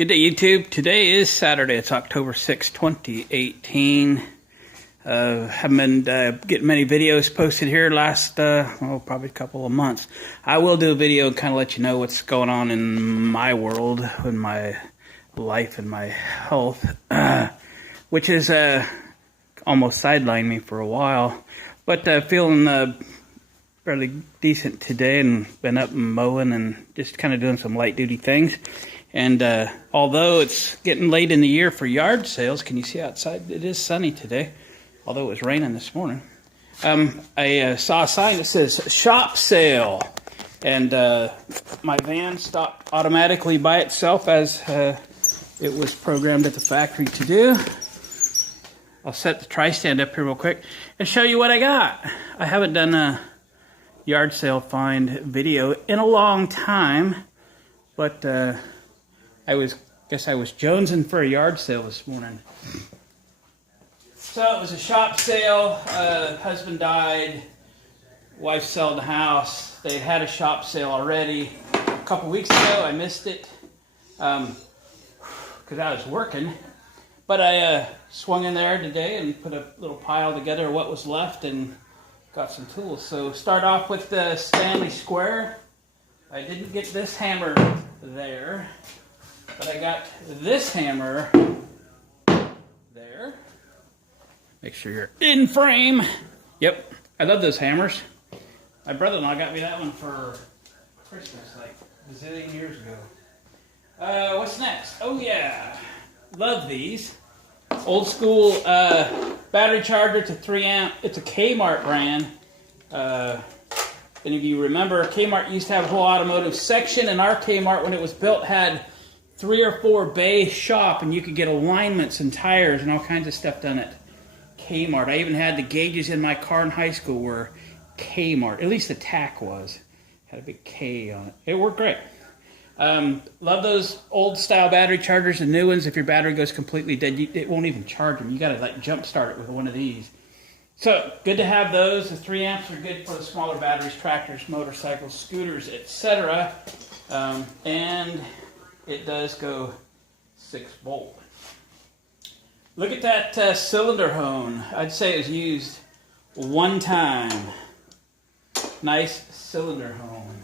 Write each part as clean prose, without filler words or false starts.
Good day, YouTube. Today is Saturday. It's October 6, 2018. Haven't been getting many videos posted here last, probably a couple of months. I will do a video and kind of let you know what's going on in my world, in my life, and my health, which has almost sidelined me for a while. But feeling fairly decent today, and been up and mowing and just kind of doing some light-duty things. And although it's getting late in the year for yard sales, can you see outside? It is sunny today, although it was raining this morning. I saw a sign that says shop sale, and my van stopped automatically by itself as it was programmed at the factory to do. I'll set the tri-stand up here real quick and show you what I got. I haven't done a yard sale find video in a long time, but I guess I was jonesing for a yard sale this morning. So it was a shop sale. Husband died. Wife sold the house. They had a shop sale already a couple weeks ago. I missed it because I was working. But I swung in there today and put a little pile together of what was left and got some tools. So start off with the Stanley Square. I didn't get this hammer there, but I got this hammer there. Make sure you're in frame. Yep, I love those hammers. My brother-in-law got me that one for Christmas like a zillion years ago. What's next? Oh yeah, love these. Old school battery charger. It's a 3 amp. It's a Kmart brand. If any of you remember, Kmart used to have a whole automotive section, and our Kmart, when it was built, had 3 or 4 bay shop, and you could get alignments and tires and all kinds of stuff done at Kmart. I even had the gauges in my car in high school were Kmart. At least the tack was. Had a big K on it. It worked great. Love those old style battery chargers. The new ones, if your battery goes completely dead, it won't even charge them. You got to like jump start it with one of these. So good to have those. The 3 amps are good for the smaller batteries, tractors, motorcycles, scooters, etc. And it does go 6 volt. Look at that cylinder hone. I'd say it was used one time. Nice cylinder hone.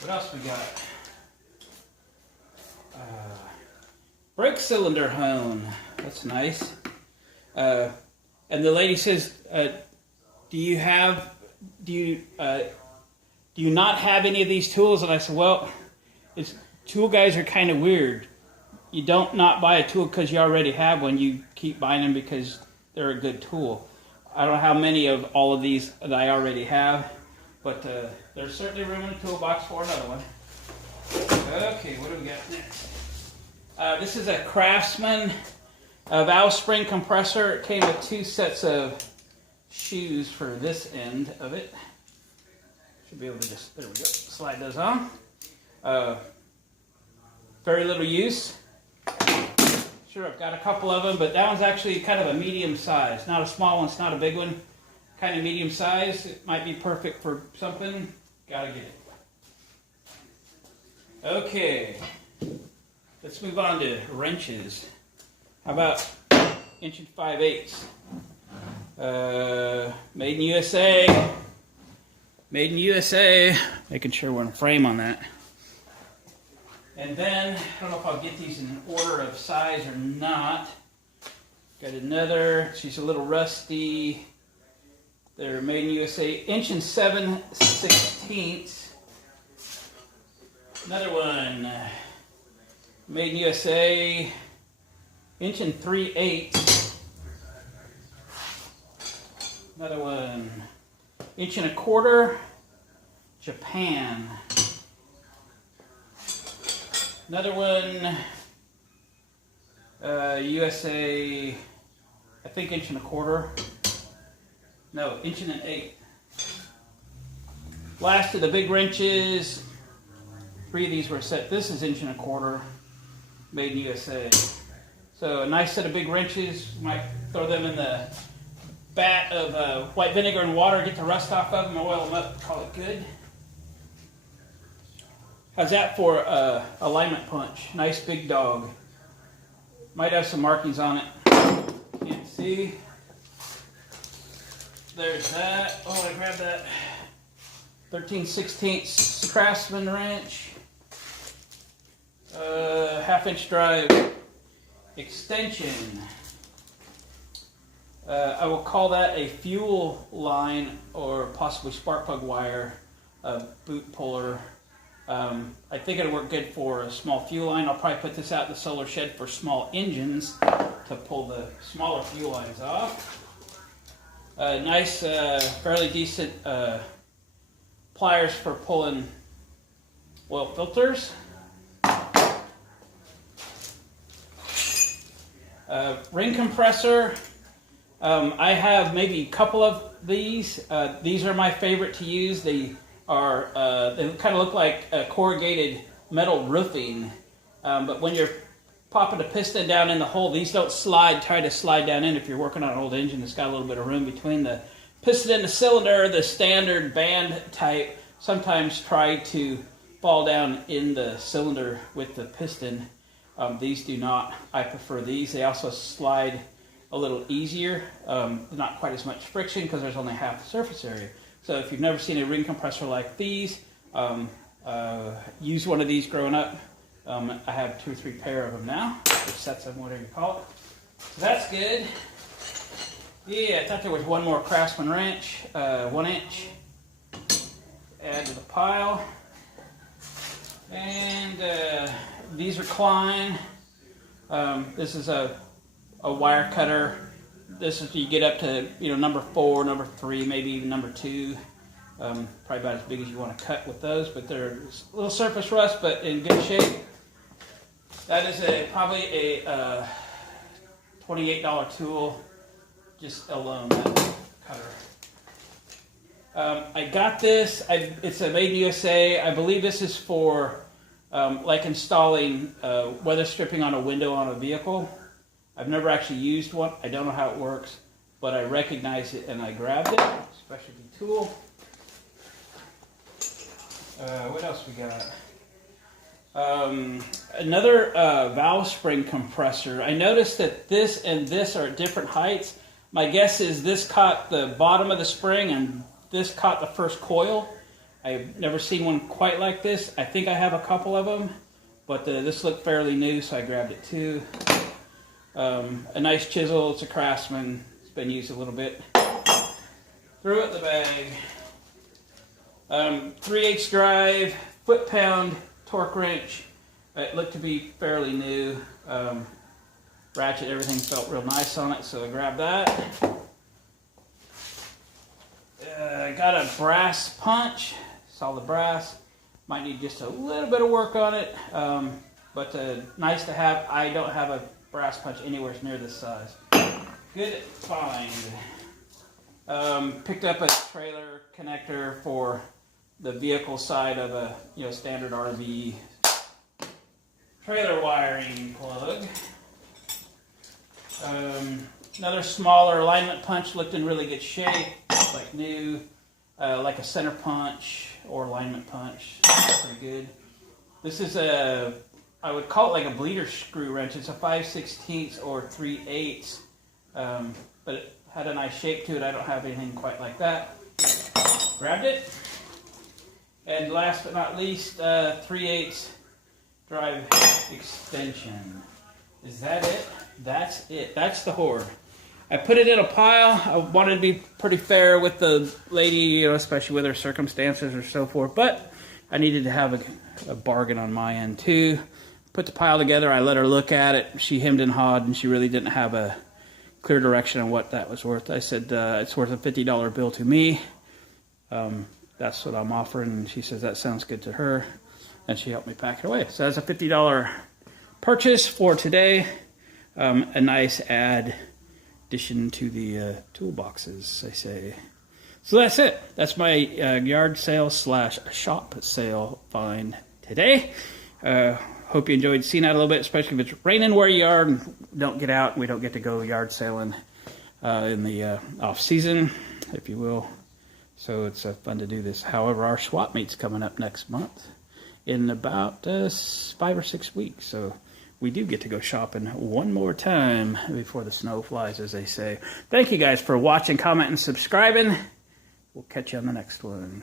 What else we got? Brake cylinder hone. That's nice. And the lady says, "Do you not have any of these tools?" And I said, "Well, tool guys are kind of weird. You don't not buy a tool because you already have one. You keep buying them because they're a good tool. I don't know how many of all of these that I already have, but there's certainly room in the toolbox for another one." Okay, what do we got next? This is a Craftsman valve spring compressor. It came with 2 sets of shoes for this end of it. Should be able to just, there we go, slide those on. Very little use. Sure, I've got a couple of them, but that one's actually kind of a medium size. Not a small one, it's not a big one. Kind of medium size. It might be perfect for something. Gotta get it. Okay. Let's move on to wrenches. How about 1 5/8? Made in USA. Made in USA. Making sure we're in frame on that. And then, I don't know if I'll get these in order of size or not. Got another. She's a little rusty. They're made in USA. 1 7/16. Another one. Made in USA. 1 3/8. Another one. 1 1/4. Japan. Another one. USA. I think 1 1/4. No, 1 1/8. Last of the big wrenches. 3 of these were set. This is 1 1/4. Made in USA. So a nice set of big wrenches. Might throw them in the vat of white vinegar and water, get the rust off of them, oil them up, call it good. How's that for alignment punch? Nice big dog. Might have some markings on it. Can't see. There's that. Oh, I grabbed that 13/16 Craftsman wrench. 1/2-inch drive extension. I will call that a fuel line or possibly spark plug wire boot puller. I think it'll work good for a small fuel line. I'll probably put this out in the solar shed for small engines to pull the smaller fuel lines off. Nice, fairly decent pliers for pulling oil filters. Ring compressor. I have maybe a couple of these. These are my favorite to use. They kind of look like corrugated metal roofing, but when you're popping the piston down in the hole, these don't slide. Try to slide down in if you're working on an old engine that's got a little bit of room between the piston and the cylinder. The standard band type sometimes try to fall down in the cylinder with the piston. These do not. I prefer these. They also slide a little easier. Not quite as much friction because there's only half the surface area. So if you've never seen a ring compressor like these, use one of these growing up. I have 2 or 3 pair of them now, or sets of them, whatever you call it. So that's good. Yeah, I thought there was one more Craftsman wrench, 1-inch. Add to the pile. And these are Klein. This is a wire cutter. This is, you get up to, number 4, number 3, maybe even number 2. Probably about as big as you want to cut with those, but they're a little surface rust, but in good shape. That is probably a $28 tool, just alone, that cutter. I got this. It's a made in USA. I believe this is for like installing weather stripping on a window on a vehicle. I've never actually used one. I don't know how it works, but I recognize it and I grabbed it. Specialty tool. What else we got? Another valve spring compressor. I noticed that this and this are at different heights. My guess is this caught the bottom of the spring and this caught the first coil. I've never seen one quite like this. I think I have a couple of them, but this looked fairly new, so I grabbed it too. A nice chisel. It's a Craftsman. It's been used a little bit. Threw it in the bag. 3/8 drive, foot-pound torque wrench. It looked to be fairly new. Ratchet, everything felt real nice on it, so I grabbed that. I got a brass punch, solid brass. Might need just a little bit of work on it, but nice to have. I don't have a brass punch anywhere near this size. Good find. Picked up a trailer connector for the vehicle side of a standard RV trailer wiring plug. Another smaller alignment punch, looked in really good shape, like new, like a center punch or alignment punch. Pretty good. This is I would call it like a bleeder screw wrench. It's a 5/16 or 3/8, but it had a nice shape to it. I don't have anything quite like that. Grabbed it. And last but not least, 3/8 drive extension. Is that it? That's it. That's the horde. I put it in a pile. I wanted to be pretty fair with the lady, especially with her circumstances or so forth, but I needed to have a bargain on my end too. Put the pile together. I let her look at it. She hemmed and hawed, and she really didn't have a clear direction on what that was worth. I said, it's worth a $50 bill to me. That's what I'm offering. And she says, that sounds good to her. And she helped me pack it away. So that's a $50 purchase for today. A nice addition to the toolboxes, I say. So that's it. That's my yard sale / shop sale find today. Hope you enjoyed seeing that a little bit, especially if it's raining where you are and don't get out. We don't get to go yard sailing in the off season, if you will. So it's fun to do this. However, our swap meet's coming up next month in about 5 or 6 weeks. So we do get to go shopping one more time before the snow flies, as they say. Thank you guys for watching, commenting, and subscribing. We'll catch you on the next one.